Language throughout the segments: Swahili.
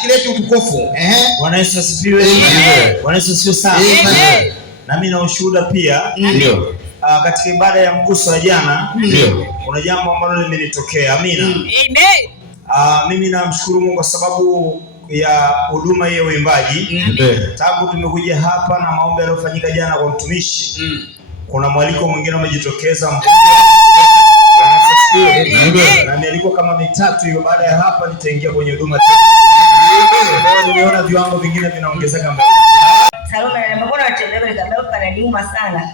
akilete utukufu. Bwana Yesu asifiwe. Bwana Yesu asifiwe sana. Na mimi na ushuhuda pia. Ndio. Katika ibada ya mguso wa jana, ndio, kuna jambo ambalo limenitokea. Amina. Amen. Mimi namshukuru Mungu kwa sababu ya huduma ya uimbaji. Tangu tumekuja hapa na maombi yaliyofanyika jana kwa mtumishi, kuna mwaliko mwingine umejitokeza mkubwa. Na mialiko kama mitatu hiyo. Baada ya hapa nitaingia kwenye huduma tena. Nimeona viwango vingine vinaongezeka mbele. Salome na mbona watendea nikabao pananiuma sana.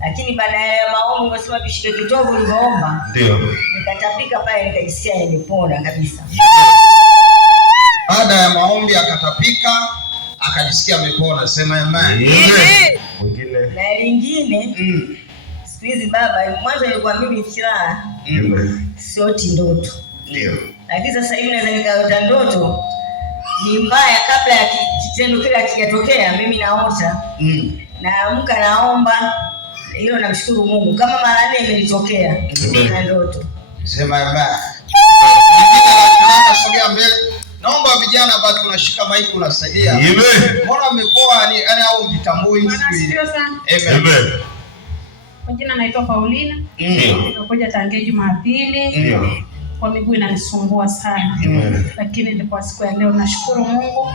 Lakini baada ya maombi umesema tushike kitovu niliomba. Ndio. Nikatapika pale nikajisikia nimepona kabisa. Baada ya maombi akatapika, akajisikia amepona. Sema amen. Mwingine. Na lingine, siku hizi baba, mwanzo nilikuwa mimi nikilala, sioti ndoto. Ndio. Lakini sasa hivi naweza nikaota ndoto ni mbaya kabla ya kitendo kile hakijatokea, mimi naota. Naamka naomba, hilo namshukuru Mungu. Kama mara 4 imenitokea na ndoto. Sema amen. Sogea mbele. Naomba vijana bado tunashika maiki unasaidia. Amen. Mbona umepoa ni au mjitambui hivi? Amen. Kwa jina naitwa Paulina. Nimekuja tangia Jumapili. Kwa miguu inanisumbua sana. Lakini kwa siku ya leo nashukuru Mungu.